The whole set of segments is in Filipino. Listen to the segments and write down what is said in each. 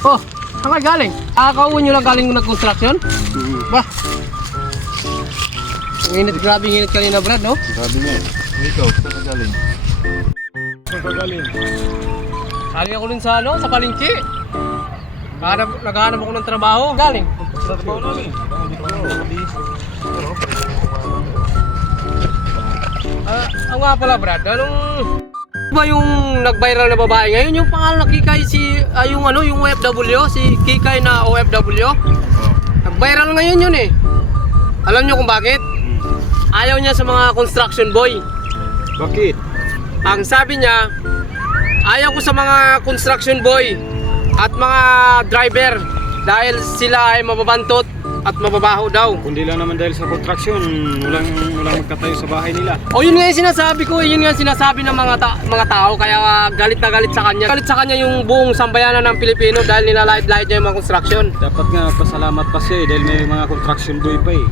Oh, saan kayo galing? Kakauwi nyo lang galing nag-construction? Bah. Ang init, grabe ang init kanina, Brad, no? Grabe nga. Ikaw, saan ka galing? Saan ka galing? Galing ako dun sa, sa palengke. Naghahanap ako ng trabaho. Galing? Trabaho namin. Ang nga pala, Brad, anong... ba yung nag-viral na babae ngayon? Yung pangalan na Kikay, yung OFW, si Kikay na OFW. Nag-viral ngayon yun eh. Alam nyo kung bakit? Ayaw niya sa mga construction boy. Bakit? Ang sabi niya, ayaw ko sa mga construction boy at mga driver dahil sila ay mababantot at mababaho daw. Kundi lang naman dahil sa construction, walang magkatayo sa bahay nila. O yun nga yung sinasabi ko, yun nga yung sinasabi ng mga tao, kaya galit na galit sa kanya. Galit sa kanya yung buong sambayanan ng Pilipino dahil nilalait-lait niya yung mga construction. Dapat nga pasalamat pa siya dahil may mga construction boy pa eh.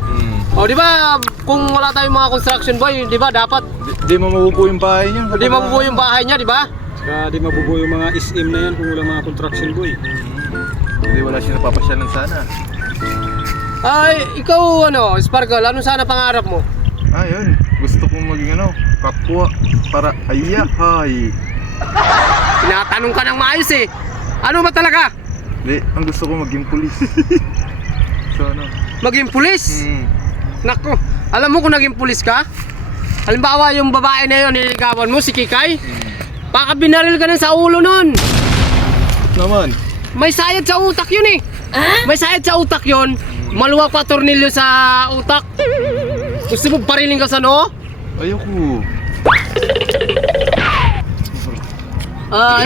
O di ba, kung wala tayong mga construction boy, di ba dapat Di mo mabubuo yung bahay niya. di mabubuo yung bahay niya, di ba? Saka di mabubuo yung mga SM na yan kung walang mga construction boy. Hindi, wala siya napapasyalan sana. Ay, ikaw Sparkle, ano sana pangarap mo? Yun. Gusto kong maging kapwa para ayahay. Tinatanong ka ng maayos eh. Ano ba talaga? Hindi, ang gusto ko maging pulis. So Maging pulis? Nako, alam mo kung naging pulis ka? Halimbawa yung babae na yun, niligawan mo, si Kikay, baka binaril ka na sa ulo nun. naman. May sayad sa utak yun eh. May sayad sa utak yun. Maluwag pa tornilyo sa utak. Gusto mo parilin ka sa noo? Ayoko.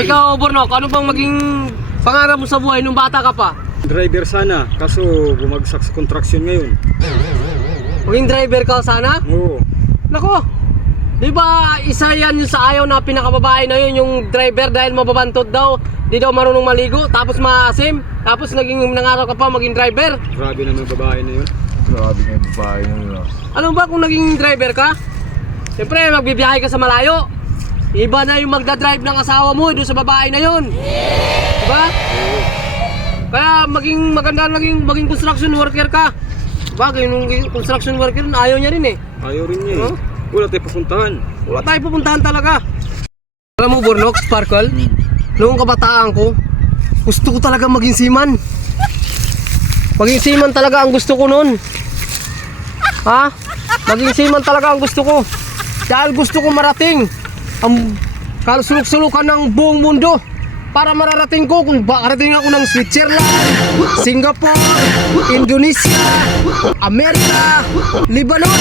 Ikaw, Bornok, ano bang maging pangarap mo sa buhay nung bata ka pa? Driver sana, kaso bumagsak sa construction ngayon. Maging driver ka sana? Oo. Nako, di ba isa yan yung sa ayaw na pinakababae na yun, yung driver dahil mababantot daw, di daw marunong maligo, tapos maasim, tapos nangarap ka pa maging driver. Grabe naman yung babae na yun. Grabe nga yung bahay na yun. Ano ba kung naging driver ka? Siyempre, magbibiyahe ka sa malayo. Iba na yung magdadrive ng asawa mo doon sa babae na yun. Diba? Kaya maging construction worker ka. Bagay, nung construction worker, ayaw niya rin eh. Ayaw rin niya eh. Wala tayong pupuntahan. Wala tayo pupuntahan talaga. Alam mo, Bornok, Sparkle, noong kabataan ko, gusto ko talaga maging seaman. Maging seaman talaga ang gusto ko noon. Ha? Maging seaman talaga ang gusto ko. Dahil gusto ko marating ang suluk-sulukan ng buong mundo. Para mararating ko kung makarating ako ng Switzerland, Singapore, Indonesia, Amerika, Lebanon.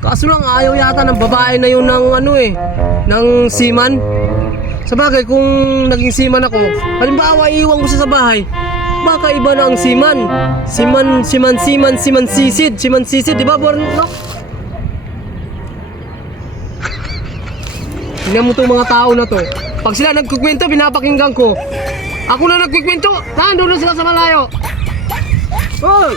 Kaso lang ayaw yata ng babae na yun ng seaman. Sabagay kung naging seaman ako, halimbawa iiwan ko siya sa bahay, baka iba na ang seaman. Seaman sisid, di ba, Bornok? Tingnan mo itong mga tao na to. Pag sila nagkukwento, pinapakinggan ko. Ako na nagkukwento, nandun na sila sa malayo. Oh!